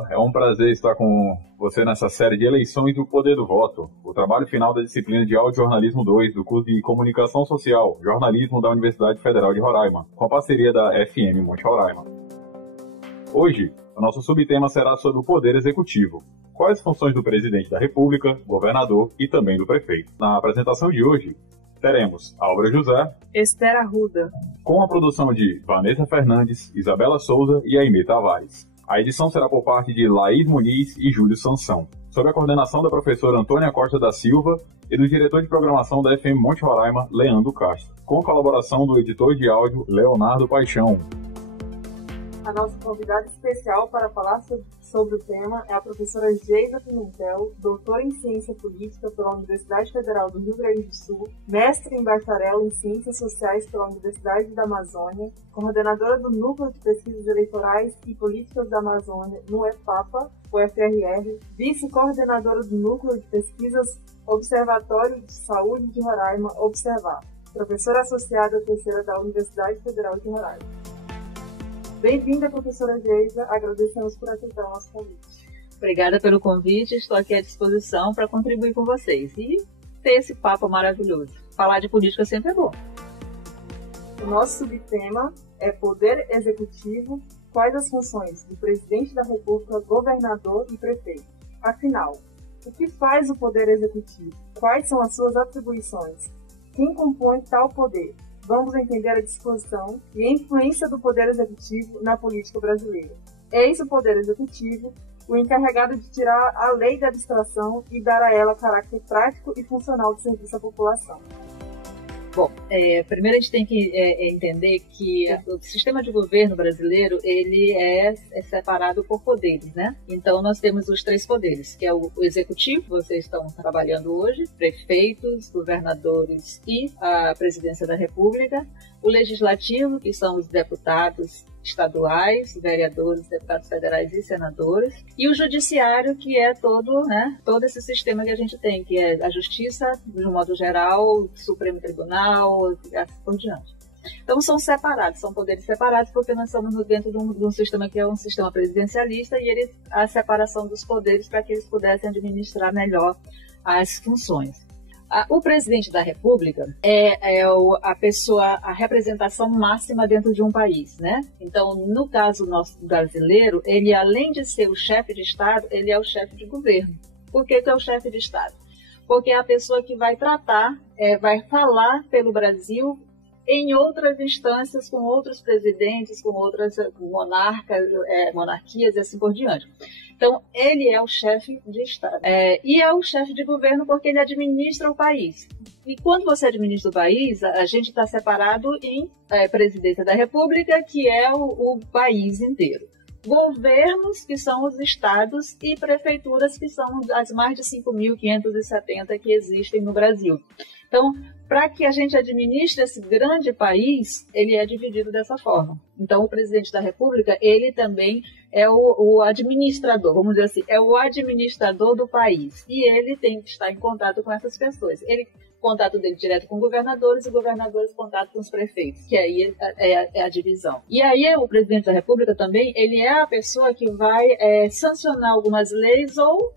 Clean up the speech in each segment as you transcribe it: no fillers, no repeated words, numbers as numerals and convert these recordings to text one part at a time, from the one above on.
Olá, é um prazer estar com você nessa série de eleições do poder do voto, o trabalho final da disciplina de Audiojornalismo 2 do curso de Comunicação Social, Jornalismo da Universidade Federal de Roraima, com a parceria da FM Monte Roraima. Hoje, o nosso subtema será sobre o Poder Executivo. Quais as funções do Presidente da República, governador e também do prefeito? Na apresentação de hoje, teremos Álvaro José, Esther Arruda, com a produção de Vanessa Fernandes, Isabela Souza e Aimee Tavares. A edição será por parte de Laís Muniz e Júlio Sansão, sob a coordenação da professora Antônia Costa da Silva e do diretor de programação da FM Monte Roraima, Leandro Castro, com a colaboração do editor de áudio Leonardo Paixão. A nossa convidada especial para falar sobre o tema é a professora Geisa Pimentel, doutora em Ciência Política pela Universidade Federal do Rio Grande do Sul, mestre em bacharel em Ciências Sociais pela Universidade da Amazônia, coordenadora do Núcleo de Pesquisas Eleitorais e Políticas da Amazônia no EFAPA, UFRR, vice-coordenadora do Núcleo de Pesquisas Observatório de Saúde de Roraima, Observar, professora associada terceira da Universidade Federal de Roraima. Bem-vinda, professora Geisa. Agradecemos por aceitar o nosso convite. Obrigada pelo convite. Estou aqui à disposição para contribuir com vocês e ter esse papo maravilhoso. Falar de política sempre é bom. O nosso subtema é Poder Executivo. Quais as funções do Presidente da República, governador e prefeito? Afinal, o que faz o Poder Executivo? Quais são as suas atribuições? Quem compõe tal poder? Vamos entender a disposição e a influência do Poder Executivo na política brasileira. Eis o Poder Executivo, o encarregado de tirar a lei da abstração e dar a ela caráter prático e funcional de serviço à população. Bom, primeiro a gente tem que entender que o sistema de governo brasileiro ele é separado por poderes, né? Então nós temos os três poderes, que é o executivo, vocês estão trabalhando hoje, prefeitos, governadores e a presidência da República, o legislativo, que são os deputados estaduais, vereadores, deputados federais e senadores, e o judiciário, que é todo esse sistema que a gente tem, que é a justiça, de um modo geral, o Supremo Tribunal, e assim por diante. Então são separados, são poderes separados, porque nós estamos dentro de um sistema que é um sistema presidencialista, e a separação dos poderes para que eles pudessem administrar melhor as funções. O presidente da República é a representação máxima dentro de um país, né? Então, no caso nosso brasileiro, ele, além de ser o chefe de Estado, ele é o chefe de governo. Por que é o chefe de Estado? Porque é a pessoa que vai tratar, vai falar pelo Brasil em outras instâncias, com outros presidentes, com outras monarquias e assim por diante. Então, ele é o chefe de Estado. E é o chefe de governo porque ele administra o país. E quando você administra o país, a gente está separado em presidência da República, que é o país inteiro. Governos, que são os estados, e prefeituras, que são as mais de 5.570 que existem no Brasil. Então, para que a gente administre esse grande país, ele é dividido dessa forma. Então, o presidente da República, ele também é o administrador, vamos dizer assim, é o administrador do país. E ele tem que estar em contato com essas pessoas. Contato dele direto com governadores e governadores contato com os prefeitos, que aí é a divisão. E aí o presidente da República também, ele é a pessoa que vai sancionar algumas leis ou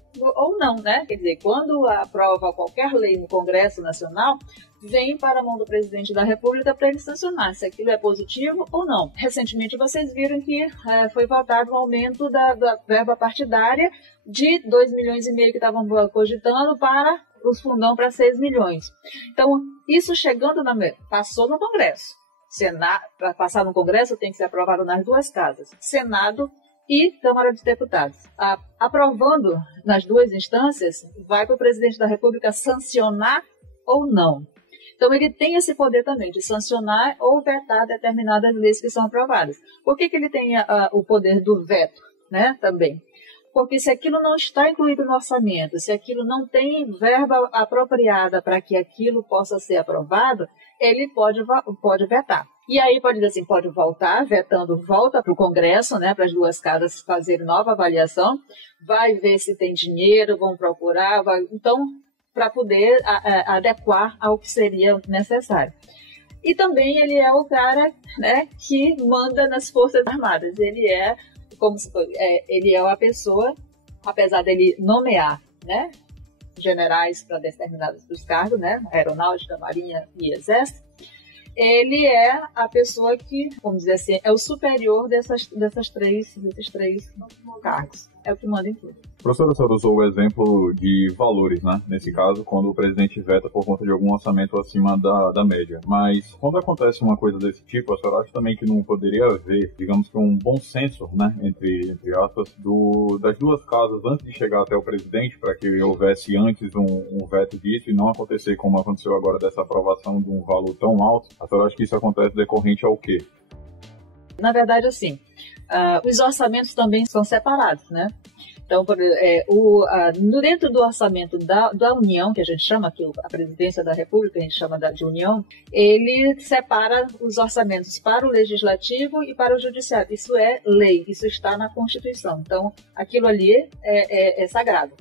não, né? Quer dizer, quando aprova qualquer lei no Congresso Nacional, vem para a mão do presidente da República para ele sancionar se aquilo é positivo ou não. Recentemente vocês viram que foi votado o aumento da verba partidária de 2,5 milhões que estavam cogitando para os fundão para 6 milhões. Então, isso passou no Congresso. Para passar no Congresso tem que ser aprovado nas duas casas, Senado e Câmara de Deputados. Aprovando nas duas instâncias, vai para o presidente da República sancionar ou não. Então, ele tem esse poder também de sancionar ou vetar determinadas leis que são aprovadas. Por que ele tem o poder do veto, né, também? Porque se aquilo não está incluído no orçamento, se aquilo não tem verba apropriada para que aquilo possa ser aprovado, ele pode vetar. E aí pode dizer assim, pode voltar, vetando, volta para o Congresso, né, para as duas casas fazerem nova avaliação, vai ver se tem dinheiro, vão procurar, então, para poder adequar ao que seria necessário. E também ele é o cara, né, que manda nas Forças Armadas, ele é ele é uma pessoa, apesar dele nomear, né, generais para determinados cargos, né, Aeronáutica, Marinha e Exército, ele é a pessoa que, vamos dizer assim, é o superior desses três cargos. É o que manda em tudo. Professora, a senhora usou o exemplo de valores, né? Nesse caso, quando o presidente veta por conta de algum orçamento acima da média. Mas quando acontece uma coisa desse tipo, a senhora acha também que não poderia haver, digamos que um bom senso, né? Entre aspas, das duas casas antes de chegar até o presidente, para que houvesse antes um veto disso e não acontecer como aconteceu agora dessa aprovação de um valor tão alto? A senhora acha que isso acontece decorrente ao quê? Na verdade, assim, os orçamentos também são separados, né? Então, dentro do orçamento da União, que a gente chama, que a Presidência da República, a gente chama de União, ele separa os orçamentos para o Legislativo e para o Judiciário. Isso é lei, isso está na Constituição. Então, aquilo ali é sagrado.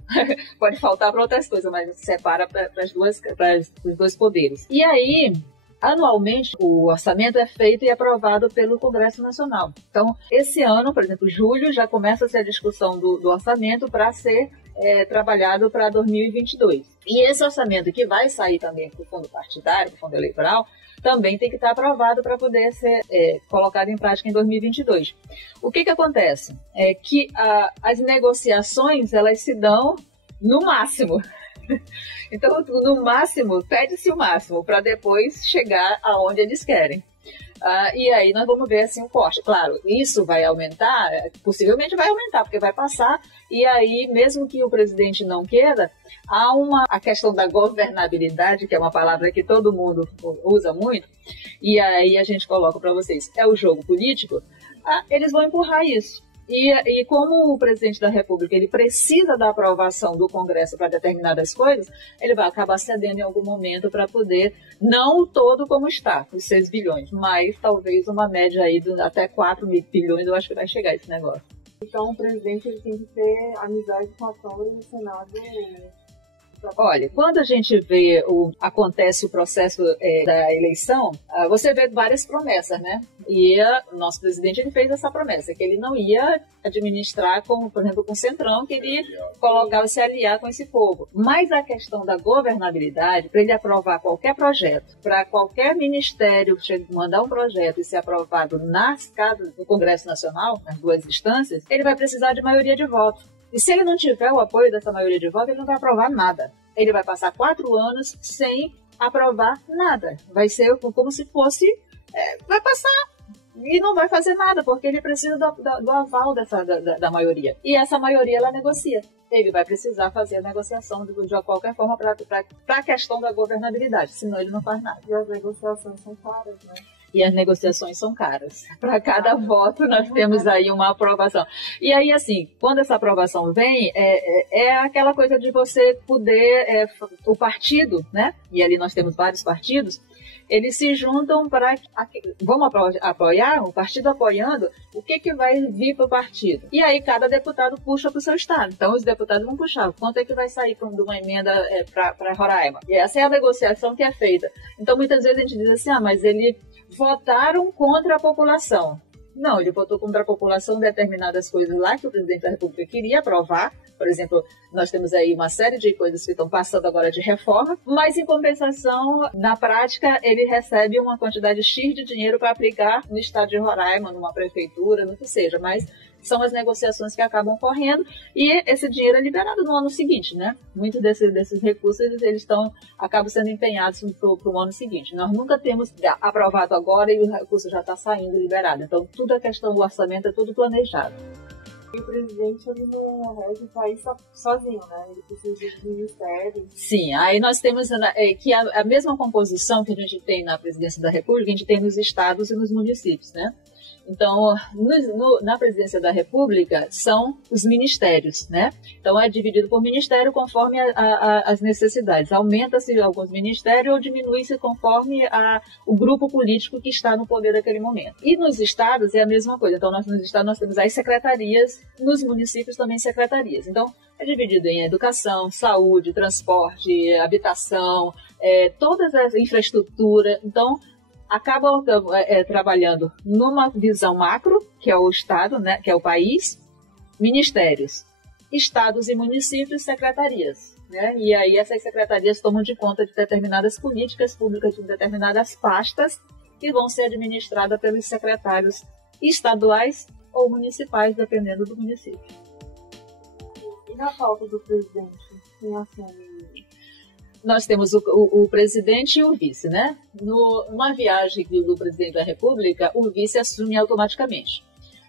Pode faltar para outras coisas, mas separa para os dois poderes. E aí, anualmente, o orçamento é feito e aprovado pelo Congresso Nacional. Então, esse ano, por exemplo, julho, já começa-se a discussão do orçamento para ser trabalhado para 2022. E esse orçamento que vai sair também para o fundo partidário, para o fundo eleitoral, também tem que estar aprovado para poder ser colocado em prática em 2022. O que acontece? É que as negociações, elas se dão no máximo. Então, no máximo, pede-se o máximo para depois chegar aonde eles querem. E aí nós vamos ver assim um corte. Claro, isso vai aumentar, possivelmente vai aumentar, porque vai passar, e aí, mesmo que o presidente não queira, há a questão da governabilidade, que é uma palavra que todo mundo usa muito, e aí a gente coloca para vocês, é o jogo político, eles vão empurrar isso. E como o presidente da República ele precisa da aprovação do Congresso para determinadas coisas, ele vai acabar cedendo em algum momento para poder, não o todo como está, os 6 bilhões, mas talvez uma média aí de até 4 bilhões, eu acho que vai chegar esse negócio. Então o presidente ele tem que ter amizade com a Câmara e o Senado. Olha, quando a gente vê acontece o processo da eleição, você vê várias promessas, né? E o nosso presidente ele fez essa promessa, que ele não ia administrar, por exemplo, com o Centrão, que ele ia se aliar com esse povo. Mas a questão da governabilidade, para ele aprovar qualquer projeto, para qualquer ministério mandar um projeto e ser aprovado nas casas do Congresso Nacional, nas duas instâncias, ele vai precisar de maioria de votos. E se ele não tiver o apoio dessa maioria de votos, ele não vai aprovar nada. Ele vai passar 4 anos sem aprovar nada. Vai ser como se fosse... vai passar e não vai fazer nada, porque ele precisa do aval da maioria. E essa maioria, ela negocia. Ele vai precisar fazer a negociação de qualquer forma para a questão da governabilidade, senão ele não faz nada. E as negociações são caras, né? E as negociações são caras. Para cada voto, nós temos aí uma aprovação. E aí, assim, quando essa aprovação vem, é aquela coisa de você poder... o partido, né? E ali nós temos vários partidos, eles se juntam para... Vamos apoiar? O partido apoiando, o que vai vir para o partido? E aí, cada deputado puxa para o seu estado. Então, os deputados vão puxar. Quanto é que vai sair de uma emenda para Roraima? E essa é a negociação que é feita. Então, muitas vezes a gente diz assim, mas ele... votaram contra a população. Não, ele votou contra a população determinadas coisas lá que o presidente da República queria aprovar. Por exemplo, nós temos aí uma série de coisas que estão passando agora de reforma, mas em compensação, na prática, ele recebe uma quantidade X de dinheiro para aplicar no estado de Roraima, numa prefeitura, no que seja, mas são as negociações que acabam correndo e esse dinheiro é liberado no ano seguinte, né? Muitos desses recursos eles acabam sendo empenhados para o ano seguinte. Nós nunca temos aprovado agora e o recurso já está saindo liberado. Então, tudo a questão do orçamento é tudo planejado. E o presidente ele não rege o país sozinho, né? Ele precisa de ministérios. Sim, aí nós temos que a mesma composição que a gente tem na presidência da República, a gente tem nos estados e nos municípios, né? Então, na presidência da República são os ministérios, né? Então, é dividido por ministério conforme as necessidades. Aumenta-se alguns ministérios ou diminui-se conforme o grupo político que está no poder naquele momento. E nos estados é a mesma coisa. Então, nos estados nós temos as secretarias, nos municípios também secretarias. Então, é dividido em educação, saúde, transporte, habitação, todas as infraestrutura. Então, acabam trabalhando numa visão macro, que é o Estado, né, que é o país, ministérios, estados e municípios, secretarias. Né? E aí essas secretarias tomam de conta de determinadas políticas públicas, de determinadas pastas, que vão ser administradas pelos secretários estaduais ou municipais, dependendo do município. E na falta do presidente, quem assume? Nós temos o presidente e o vice, né? Numa viagem do presidente da República, o vice assume automaticamente.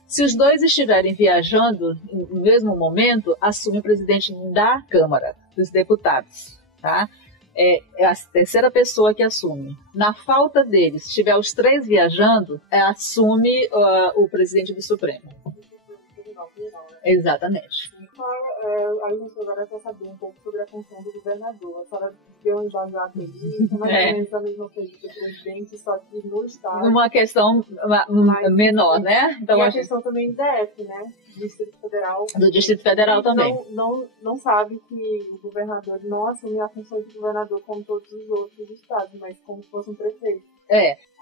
Se os dois estiverem viajando no mesmo momento, assume o presidente da Câmara dos Deputados, tá? É a terceira pessoa que assume. Na falta deles, se tiver os três viajando, assume o presidente do Supremo. Exatamente. A gente agora quer saber um pouco sobre a função do governador. A senhora deu um embasado aí, como é a mesma coisa do presidente, só que no Estado. Uma questão menor, né? Então, e a questão também do DF, né? Do Distrito Federal. Do Distrito Federal também. Não sabe que o governador não assume a função de governador como todos os outros estados, mas como se fosse um prefeito.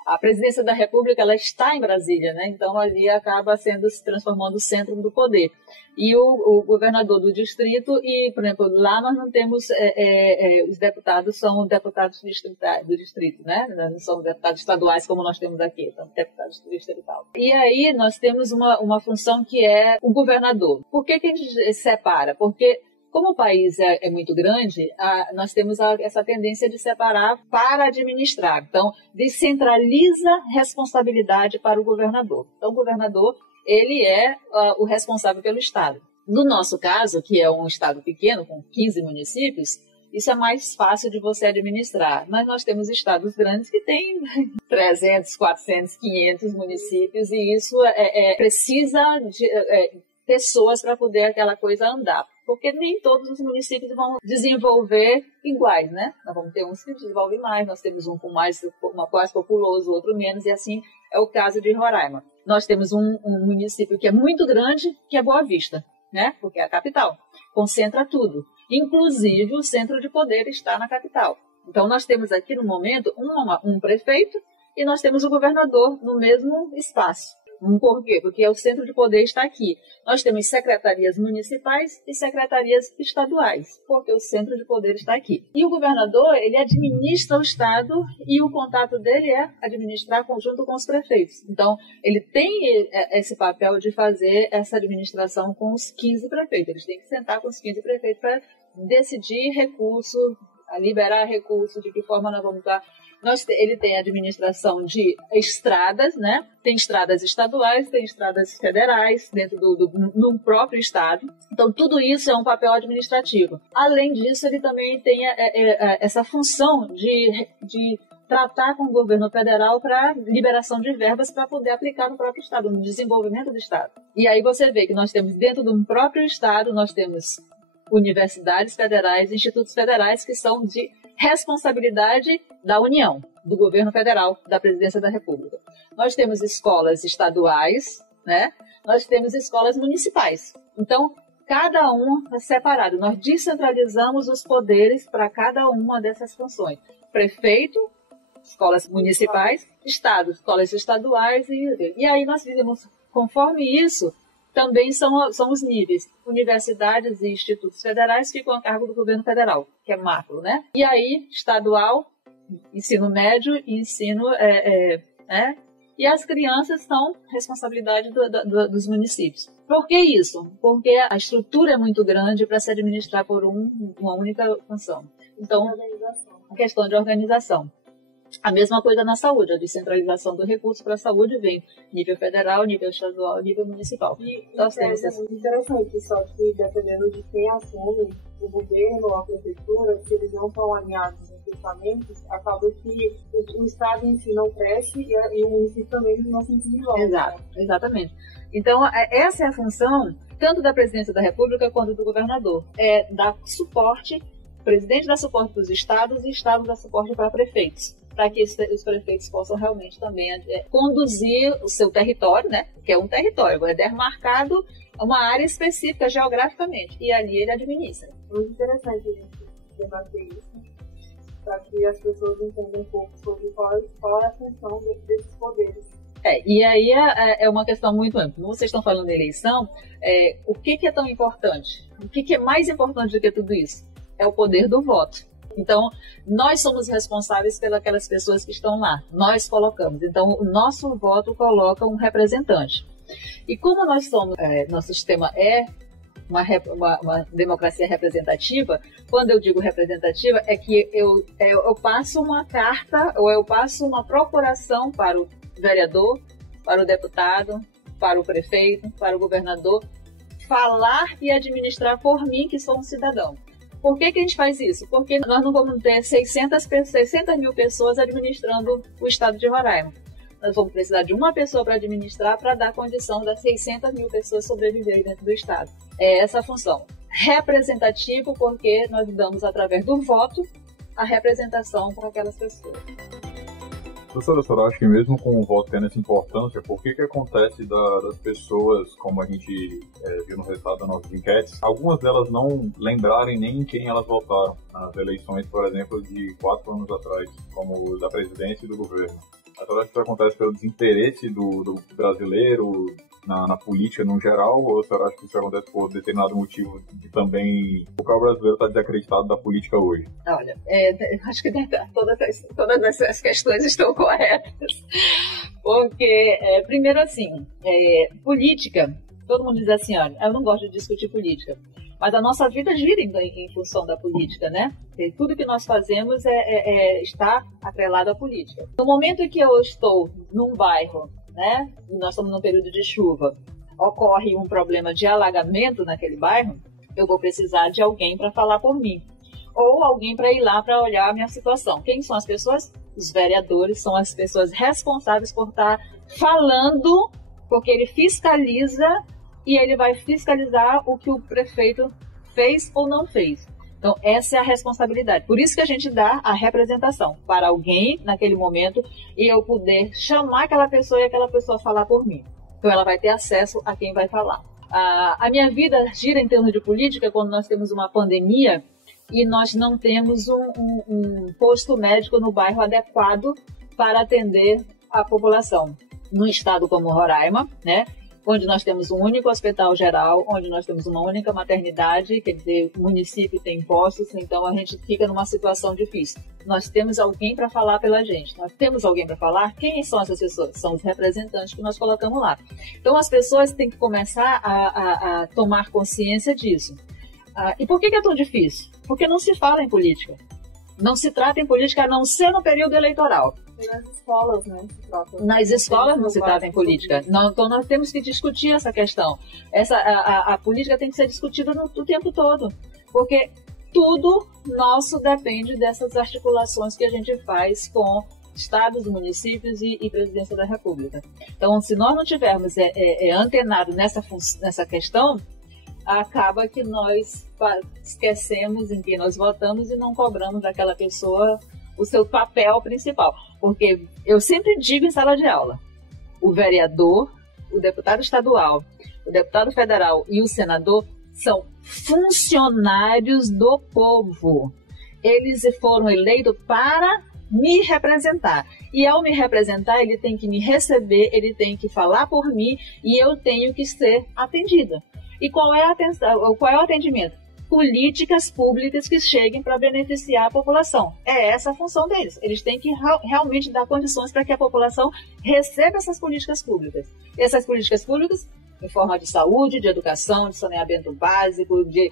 A presidência da República, ela está em Brasília, né? Então ali acaba se transformando o centro do poder. E o governador do distrito, e, por exemplo, lá nós não temos, os deputados são deputados do distrito, né? Não são deputados estaduais como nós temos aqui, são deputados do distrital. E aí nós temos uma função que é o governador. Por que a gente separa? Porque como o país é muito grande, nós temos essa tendência de separar para administrar. Então, descentraliza responsabilidade para o governador. Então, o governador, ele é o responsável pelo Estado. No nosso caso, que é um Estado pequeno, com 15 municípios, isso é mais fácil de você administrar. Mas nós temos estados grandes que têm 300, 400, 500 municípios, e isso precisa de pessoas para poder aquela coisa andar. Porque nem todos os municípios vão desenvolver iguais, né? Nós vamos ter uns que desenvolvem mais, nós temos um com mais populoso, outro menos, e assim é o caso de Roraima. Nós temos um município que é muito grande, que é Boa Vista, né? Porque é a capital, concentra tudo. Inclusive, o centro de poder está na capital. Então, nós temos aqui, no momento, um prefeito e nós temos o governador no mesmo espaço. Por quê? Porque o centro de poder está aqui. Nós temos secretarias municipais e secretarias estaduais, porque o centro de poder está aqui. E o governador, ele administra o Estado e o contato dele é administrar conjunto com os prefeitos. Então, ele tem esse papel de fazer essa administração com os 15 prefeitos. Eles têm que sentar com os 15 prefeitos para decidir recurso, liberar recurso, de que forma nós vamos dar. Ele tem administração de estradas, né? Tem estradas estaduais, tem estradas federais dentro no próprio estado. Então, tudo isso é um papel administrativo. Além disso, ele também tem essa função de tratar com o governo federal para liberação de verbas para poder aplicar no próprio estado, no desenvolvimento do estado. E aí você vê que nós temos dentro do próprio estado, nós temos universidades federais, institutos federais que são de responsabilidade da União, do governo federal, da presidência da República. Nós temos escolas estaduais, né? Nós temos escolas municipais. Então, cada um é separado. Nós descentralizamos os poderes para cada uma dessas funções. Prefeito, escolas municipais, estado, escolas estaduais, e aí nós vimos, conforme isso, também são os níveis. Universidades e institutos federais ficam a cargo do governo federal, que é macro, né? E aí, estadual, ensino médio e ensino... E as crianças são responsabilidade dos municípios. Por que isso? Porque a estrutura é muito grande para se administrar por uma única função. Então, a questão de organização. A mesma coisa na saúde, a descentralização do recurso para a saúde vem nível federal, nível estadual, nível municipal. E então, é muito interessante, só que dependendo de quem assume o governo ou a prefeitura, se eles não estão alinhados em pensamentos, acaba que o Estado em si não cresce e o município também não se desenvolve. Exato, exatamente. Então, essa é a função tanto da presidência da República quanto do governador, é dar suporte, o presidente dá suporte para os estados e o estado dá suporte para prefeitos, para que os prefeitos possam realmente também conduzir o seu território, né? Que é um território, é demarcado uma área específica geograficamente, e ali ele administra. Muito interessante a gente debater isso. para que as pessoas entendam um pouco sobre qual é a função desses poderes. E aí é uma questão muito ampla. Como vocês estão falando de eleição, o que é tão importante? O que é mais importante do que tudo isso? É o poder do voto. Então, nós somos responsáveis pelas pessoas que estão lá. Nós colocamos. Então, o nosso voto coloca um representante. E como nós somos, nosso sistema é uma democracia representativa, quando eu digo representativa, é que eu passo uma carta ou eu passo uma procuração para o vereador, para o deputado, para o prefeito, para o governador, falar e administrar por mim, que sou um cidadão. Por que a gente faz isso? Porque nós não vamos ter 600 mil pessoas administrando o estado de Roraima. Nós vamos precisar de uma pessoa para administrar, para dar condição das 600 mil pessoas sobreviverem dentro do estado. É essa a função. Representativo, porque nós damos, através do voto, a representação para aquelas pessoas. Professora, a senhora acha que mesmo com o voto tendo essa importância, por que acontece das pessoas, como a gente viu no resultado das nossas enquetes, algumas delas não lembrarem nem em quem elas votaram nas eleições, por exemplo, de 4 anos atrás, como da presidência e do governo? A senhora acha que isso acontece pelo desinteresse do brasileiro na política no geral, ou a senhora acha que isso acontece por determinado motivo de também o brasileiro está desacreditado da política hoje? Olha, acho que todas essas questões estão corretas. Porque, primeiro assim, política, todo mundo diz assim, olha, eu não gosto de discutir política, mas a nossa vida gira em função da política, né? E tudo que nós fazemos está atrelado à política. No momento em que eu estou num bairro, né, e nós estamos num período de chuva, ocorre um problema de alagamento naquele bairro, eu vou precisar de alguém para falar por mim. Ou alguém para ir lá para olhar a minha situação. Quem são as pessoas? Os vereadores são as pessoas responsáveis por estar falando, porque ele fiscaliza e ele vai fiscalizar o que o prefeito fez ou não fez. Então, essa é a responsabilidade. Por isso que a gente dá a representação para alguém naquele momento e eu poder chamar aquela pessoa e aquela pessoa falar por mim. Então, ela vai ter acesso a quem vai falar. A minha vida gira em termos de política quando nós temos uma pandemia e nós não temos um posto médico no bairro adequado para atender a população. Num estado como Roraima, né, onde nós temos um único hospital geral, onde nós temos uma única maternidade, quer dizer, o município tem postos, então a gente fica numa situação difícil. Nós temos alguém para falar pela gente. Nós temos alguém para falar. Quem são essas pessoas? São os representantes que nós colocamos lá. Então as pessoas têm que começar a tomar consciência disso. E por que é tão difícil? Porque não se fala em política. Não se trata em política, a não ser no período eleitoral. Nas escolas, né? Nas escolas não se trata em política. Então nós temos que discutir essa questão. A política tem que ser discutida o tempo todo. Porque tudo nosso depende dessas articulações que a gente faz com estados, municípios e presidência da República. Então, se nós não tivermos antenado nessa questão, acaba que nós esquecemos em quem nós votamos e não cobramos daquela pessoa o seu papel principal. Porque eu sempre digo em sala de aula, o vereador, o deputado estadual, o deputado federal e o senador são funcionários do povo. Eles foram eleitos para me representar. E ao me representar, ele tem que me receber, ele tem que falar por mim e eu tenho que ser atendida. E qual é o atendimento? Políticas públicas que cheguem para beneficiar a população. É essa a função deles. Eles têm que realmente dar condições para que a população receba essas políticas públicas. E essas políticas públicas, em forma de saúde, de educação, de saneamento básico, de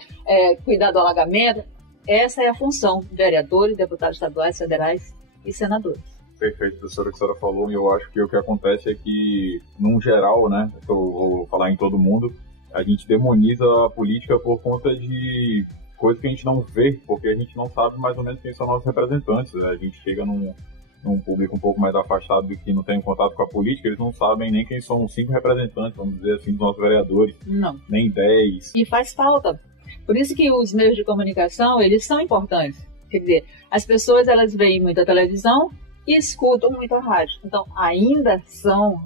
cuidar do alagamento, essa é a função de vereadores, deputados estaduais, federais e senadores. Perfeito, professora, que a senhora falou, e eu acho que o que acontece é que, num geral, né, eu vou falar em todo mundo, a gente demoniza a política por conta de coisas que a gente não vê, porque a gente não sabe mais ou menos quem são nossos representantes. Né? A gente chega num público um pouco mais afastado do que não tem contato com a política, eles não sabem nem quem são os 5 representantes, vamos dizer assim, dos nossos vereadores. Não. Nem 10. E faz falta. Por isso que os meios de comunicação, eles são importantes. Quer dizer, as pessoas, elas veem muita televisão e escutam muito a rádio. Então, ainda são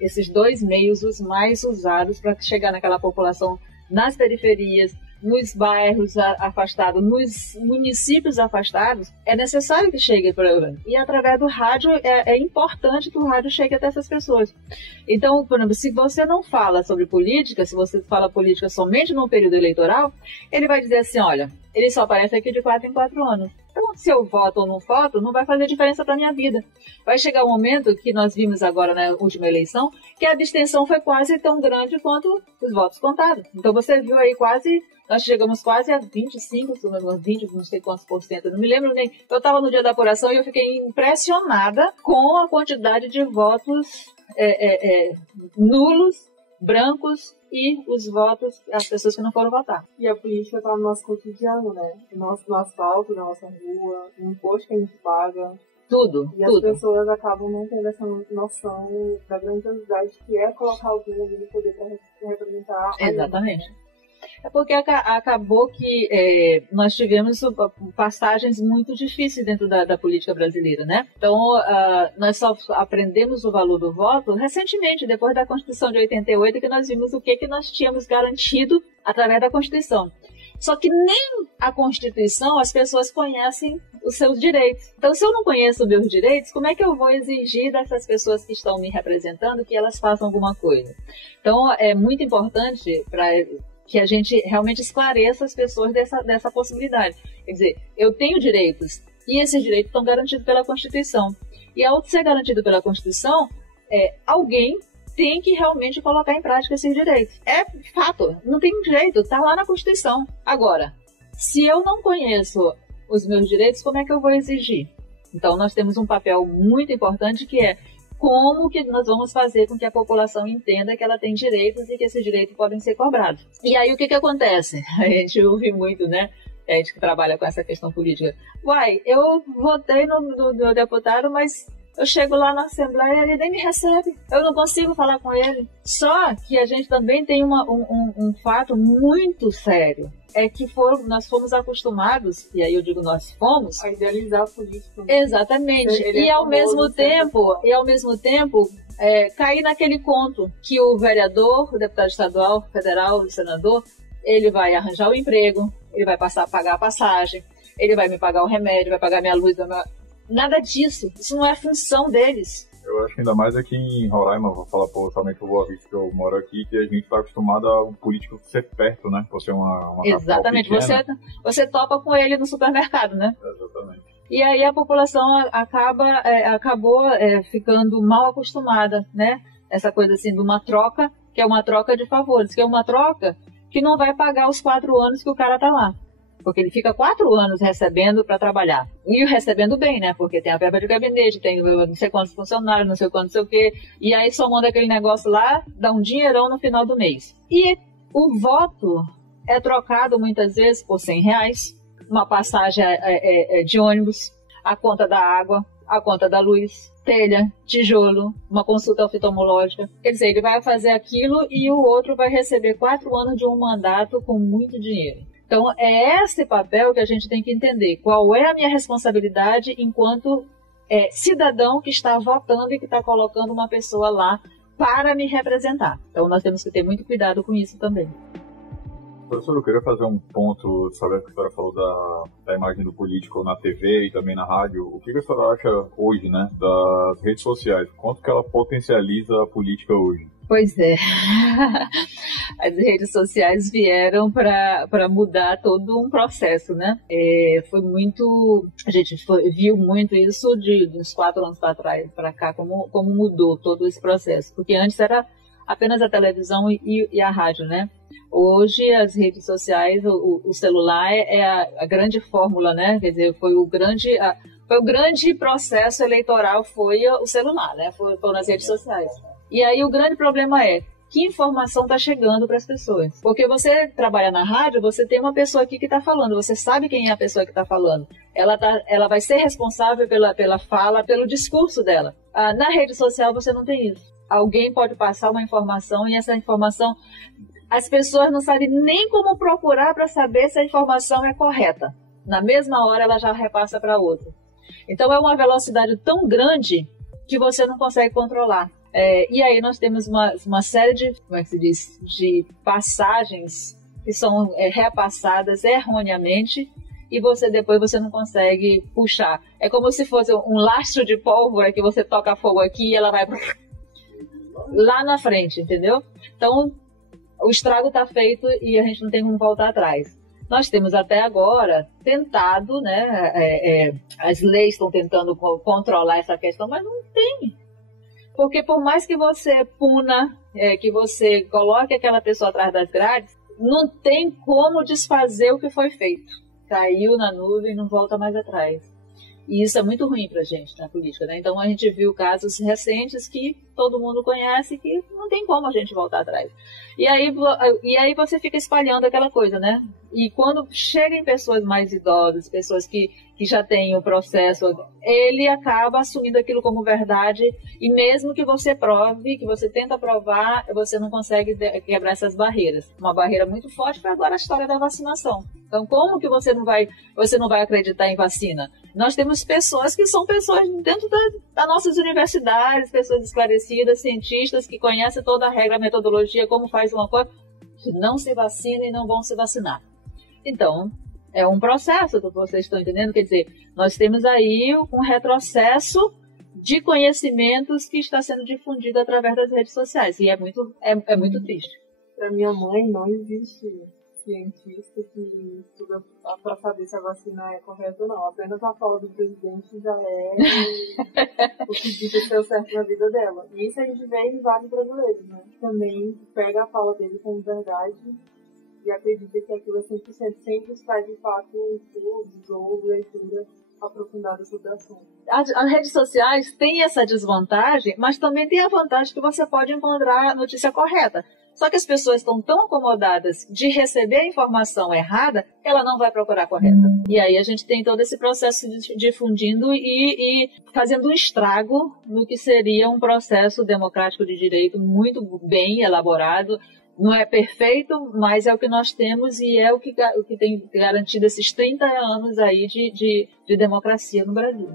esses 2 meios os mais usados para chegar naquela população nas periferias, nos bairros afastados, nos municípios afastados, é necessário que chegue para o e através do rádio é importante que o rádio chegue até essas pessoas. Então, por exemplo, se você não fala sobre política, se você fala política somente num período eleitoral, ele vai dizer assim, olha, ele só aparece aqui de 4 em 4 anos. Então, se eu voto ou não voto, não vai fazer diferença para a minha vida. Vai chegar um momento que nós vimos agora na última eleição, que a abstenção foi quase tão grande quanto os votos contados. Então, você viu aí nós chegamos quase a 25, 20, não sei quantos por cento, não me lembro nem. Eu estava no dia da apuração e eu fiquei impressionada com a quantidade de votos nulos, brancos, e os votos, as pessoas que não foram votar. E a política está no nosso cotidiano, né? No asfalto, na nossa rua, no imposto que a gente paga. Tudo, e as pessoas acabam não tendo essa noção da grandiosidade que é colocar alguém ali no poder para representar. Exatamente. É porque acabou que nós tivemos passagens muito difíceis dentro da política brasileira, né? Então, nós só aprendemos o valor do voto recentemente, depois da Constituição de 88, que nós vimos o que nós tínhamos garantido através da Constituição. Só que nem a Constituição as pessoas conhecem os seus direitos. Então, se eu não conheço os meus direitos, como é que eu vou exigir dessas pessoas que estão me representando que elas façam alguma coisa? Então, é muito importante para que a gente realmente esclareça as pessoas dessa possibilidade. Quer dizer, eu tenho direitos, e esses direitos estão garantidos pela Constituição. E ao ser garantido pela Constituição, alguém tem que realmente colocar em prática esses direitos. É fato, não tem jeito, está lá na Constituição. Agora, se eu não conheço os meus direitos, como é que eu vou exigir? Então, nós temos um papel muito importante que é como que nós vamos fazer com que a população entenda que ela tem direitos e que esses direitos podem ser cobrados. E aí o que acontece? A gente ouve muito, né? A gente que trabalha com essa questão política. Eu votei no deputado, mas eu chego lá na Assembleia e ele nem me recebe. Eu não consigo falar com ele. Só que a gente também tem um fato muito sério. É que nós fomos acostumados, e aí eu digo nós fomos, a idealizar a política. Exatamente. E ao mesmo tempo, cair naquele conto que o vereador, o deputado estadual, federal, o senador, ele vai arranjar o emprego, ele vai passar a pagar a passagem, ele vai me pagar o remédio, vai pagar minha luz, nada disso. Isso não é função deles. Eu acho que ainda mais aqui em Roraima, vou falar somente por Boa Vista, que eu moro aqui, que a gente está acostumado ao político ser perto, né? Você é uma Exatamente, você topa com ele no supermercado, né? Exatamente. E aí a população acabou ficando mal acostumada, né? Essa coisa assim de uma troca, que é uma troca de favores, que é uma troca que não vai pagar os 4 anos que o cara tá lá. Porque ele fica 4 anos recebendo para trabalhar. E recebendo bem, né? Porque tem a verba de gabinete, tem não sei quantos funcionários, não sei quanto, não sei o quê. E aí somando aquele negócio lá, dá um dinheirão no final do mês. E o voto é trocado muitas vezes por R$100, uma passagem de ônibus, a conta da água, a conta da luz, telha, tijolo, uma consulta oftalmológica. Quer dizer, ele vai fazer aquilo e o outro vai receber 4 anos de um mandato com muito dinheiro. Então, é esse papel que a gente tem que entender. Qual é a minha responsabilidade enquanto cidadão que está votando e que está colocando uma pessoa lá para me representar. Então, nós temos que ter muito cuidado com isso também. Professor, eu queria fazer um ponto, saber que a senhora falou da imagem do político na TV e também na rádio. O que a senhora acha hoje, né, das redes sociais? Quanto que ela potencializa a política hoje? Pois é, as redes sociais vieram para mudar todo um processo, né? A gente viu muito isso de uns 4 anos para cá, como mudou todo esse processo, porque antes era apenas a televisão e a rádio, né? Hoje as redes sociais, o celular é a grande fórmula, né? Quer dizer, foi o grande processo eleitoral, foi o celular, né? Foram as redes sociais. E aí o grande problema é que informação está chegando para as pessoas. Porque você trabalha na rádio, você tem uma pessoa aqui que está falando, você sabe quem é a pessoa que está falando. Ela vai ser responsável pela fala, pelo discurso dela. Na rede social você não tem isso. Alguém pode passar uma informação e essa informação, as pessoas não sabem nem como procurar para saber se a informação é correta. Na mesma hora ela já repassa para outra. Então é uma velocidade tão grande que você não consegue controlar. E aí nós temos uma série de, como é que se diz, de passagens que são repassadas erroneamente, e depois você não consegue puxar. É como se fosse um lastro de pólvora que você toca fogo aqui e ela vai lá na frente, entendeu? Então, o estrago está feito e a gente não tem como voltar atrás. Nós temos até agora tentado, né? As leis estão tentando controlar essa questão, mas não tem. Porque por mais que você puna, que você coloque aquela pessoa atrás das grades, não tem como desfazer o que foi feito. Caiu na nuvem e não volta mais atrás. E isso é muito ruim para a gente na política, né? Então a gente viu casos recentes que todo mundo conhece que não tem como a gente voltar atrás. E aí você fica espalhando aquela coisa, né? E quando chegam pessoas mais idosas, pessoas que já têm o processo, ele acaba assumindo aquilo como verdade, e mesmo que você prove, que você tenta provar, você não consegue quebrar essas barreiras. Uma barreira muito forte foi agora a história da vacinação. Então, como que você não vai acreditar em vacina? Nós temos pessoas que são pessoas dentro das nossas universidades, pessoas esclarecidas, cientistas que conhecem toda a regra, a metodologia, como faz uma coisa, que não se vacina e não vão se vacinar. Então, é um processo, vocês estão entendendo? Quer dizer, nós temos aí um retrocesso de conhecimentos que está sendo difundido através das redes sociais, e é muito triste. Para minha mãe, não existe cientista que estuda para saber se a vacina é correta ou não. Apenas a fala do presidente já é o que diz ser o certo na vida dela. E isso a gente vê em vários brasileiros, né? Também pega a fala dele como verdade e acredita que aquilo é 100%, sempre faz de fato estudos ou leitura aprofundada sobre o assunto. As redes sociais têm essa desvantagem, mas também tem a vantagem que você pode encontrar a notícia correta. Só que as pessoas estão tão acomodadas de receber a informação errada, ela não vai procurar a correta. E aí a gente tem todo esse processo de difundindo e fazendo um estrago no que seria um processo democrático de direito muito bem elaborado. Não é perfeito, mas é o que nós temos e é o que tem garantido esses 30 anos aí de democracia no Brasil.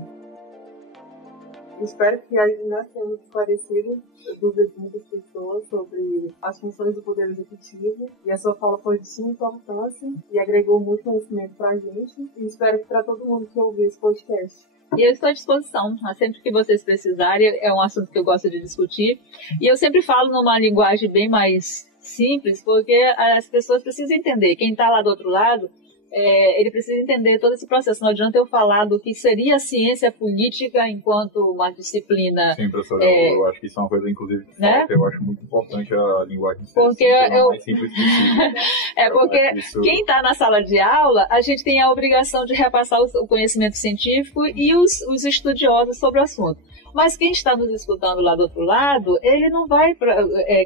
Espero que nós tenhamos esclarecido dúvidas de muitas pessoas sobre as funções do Poder Executivo, e a sua fala foi de suma importância e agregou muito conhecimento para a gente, e espero que para todo mundo que ouvir esse podcast. E eu estou à disposição, sempre que vocês precisarem, é um assunto que eu gosto de discutir, e eu sempre falo numa linguagem bem mais simples, porque as pessoas precisam entender, quem está lá do outro lado, ele precisa entender todo esse processo. Não adianta eu falar do que seria a ciência política enquanto uma disciplina. Sim, professora, eu acho que isso é uma coisa, inclusive, que né? eu acho muito importante a linguagem porque mais simples possível. Porque quem está na sala de aula, a gente tem a obrigação de repassar o conhecimento científico e os estudiosos sobre o assunto. Mas quem está nos escutando lá do outro lado, ele não vai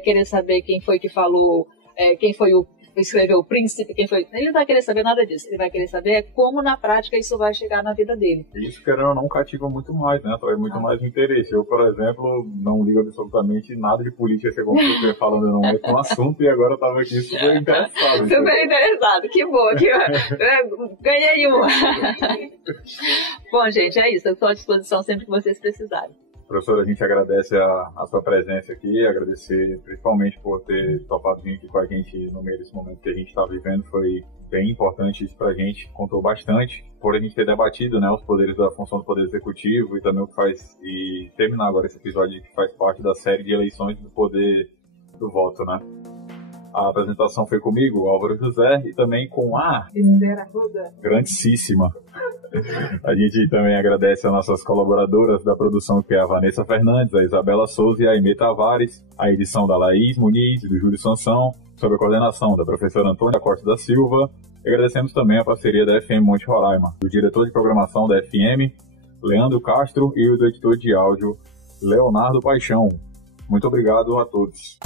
querer saber quem foi que falou, quem foi o escreveu o príncipe, quem foi. Ele não vai querer saber nada disso. Ele vai querer saber como na prática isso vai chegar na vida dele. Isso, querendo ou não, cativa muito mais, né? Atrai muito mais interesse. Eu, por exemplo, não ligo absolutamente nada de política, você como você falando, não é com o assunto, e agora eu estava aqui super interessado. Super interessado, que bom. Ganhei uma. Bom, gente, é isso. Eu estou à disposição sempre que vocês precisarem. Professora, a gente agradece a sua presença aqui, agradecer principalmente por ter topado vir aqui com a gente no meio desse momento que a gente está vivendo. Foi bem importante isso para a gente, contou bastante por a gente ter debatido, né, os poderes da função do Poder Executivo e também o que faz, e terminar agora esse episódio que faz parte da série de eleições do poder do voto, né. A apresentação foi comigo, Álvaro José, e também com a grandíssima. A gente também agradece as nossas colaboradoras da produção, que é a Vanessa Fernandes, a Isabela Souza e a Aimee Tavares, a edição da Laís Muniz e do Júlio Sansão, sob a coordenação da professora Antônia Costa da Silva. E agradecemos também a parceria da FM Monte Roraima, do diretor de programação da FM, Leandro Castro, e do editor de áudio, Leonardo Paixão. Muito obrigado a todos.